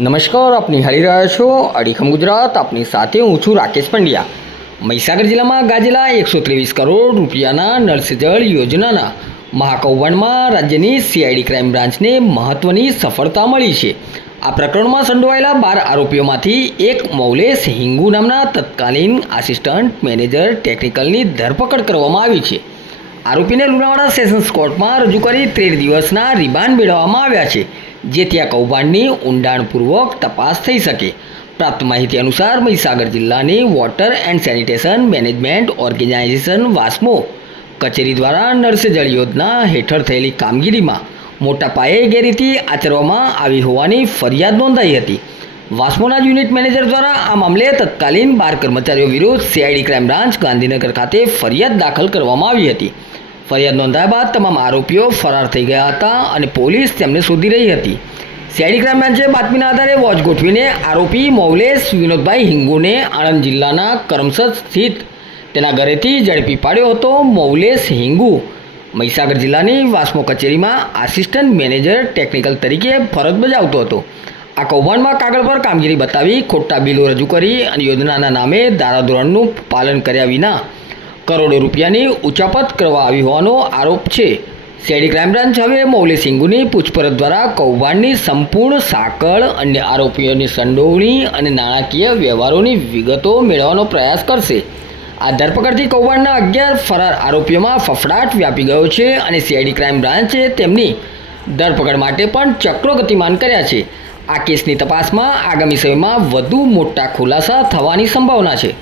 નમસ્કાર, આપ નિહાળી રહ્યા છો અડીખમ ગુજરાત. આપની સાથે હું છું રાકેશ પંડ્યા. મહીસાગર જિલ્લામાં ગાજેલા એકસો ત્રેવીસ કરોડ રૂપિયાના નળસજળ યોજનાના મહાકૌભાંડમાં રાજ્યની સીઆઈડી ક્રાઇમ બ્રાન્ચને મહત્ત્વની સફળતા મળી છે. આ પ્રકરણમાં સંડોવાયેલા બાર આરોપીઓમાંથી એક મૌલેશ હિંગુ નામના તત્કાલીન આસિસ્ટન્ટ મેનેજર ટેકનિકલની ધરપકડ કરવામાં આવી છે. આરોપીને લુણાવાડા સેશન્સ કોર્ટમાં રજૂ કરી તેર દિવસના રિમાન્ડ મેળવવામાં આવ્યા છે, જેથી આ કૌભાંડની ઊંડાણપૂર્વક તપાસ થઈ શકે. પ્રાપ્ત માહિતી અનુસાર મહીસાગર જિલ્લાની water and sanitation management organisation વાસ્મો કચેરી દ્વારા નર્સ જળ યોજના હેઠળ થયેલી કામગીરીમાં મોટા પાયે ગેરરીતિ આચરવામાં આવી હોવાની ફરિયાદ નોંધાઈ હતી. વાસ્મોના યુનિટ મેનેજર દ્વારા આ મામલે તત્કાલીન બાર કર્મચારીઓ વિરુદ્ધ સીઆઈડી ક્રાઇમ બ્રાન્ચ ગાંધીનગર ખાતે ફરિયાદ દાખલ કરવામાં આવી હતી. ફરિયાદ નોંધાયા બાદ તમામ આરોપીઓ ફરાર થઈ ગયા હતા અને પોલીસ તેમને શોધી રહી હતી. સીઆઈડી ક્રાઇમ બ્રાન્ચે બાતમીના આધારે વોચ ગોઠવીને આરોપી મૌલેશ વિનોદભાઈ હિંગુને આણંદ જિલ્લાના કરમસદ સ્થિત તેના ઘરેથી ઝડપી પાડ્યો હતો મૌલેશ હિંગુ. મહીસાગર જિલ્લાની વાસ્મો કચેરીમાં આસિસ્ટન્ટ મેનેજર ટેકનિકલ તરીકે ફરજ બજાવતો હતો. આ કૌભાંડમાં કાગળ પર કામગીરી બતાવી ખોટા બિલો રજૂ કરી અને યોજનાના નામે ધારાધોરણનું પાલન કર્યા વિના કરોડો રૂપિયાની ઉચાપત કરવા આવી હોવાનો આરોપ છે. શેરી ક્રાઇમ બ્રાન્ચ હવે મૌલી સિંઘુની પૂછપરછ દ્વારા કૌભાંડની સંપૂર્ણ સાંકળ, અન્ય આરોપીઓની સંડોવણી અને નાણાકીય વ્યવહારોની વિગતો મેળવવાનો પ્રયાસ કરશે. આ ધરપકડથી કૌભાંડના અગિયાર ફરાર આરોપીઓમાં ફફડાટ વ્યાપી ગયો છે અને સીઆઈડી ક્રાઇમ બ્રાન્ચે તેમની ધરપકડ માટે પણ ચક્રો ગતિમાન કર્યા છે. આ કેસની તપાસમાં આગામી સમયમાં વધુ મોટા ખુલાસા થવાની સંભાવના છે.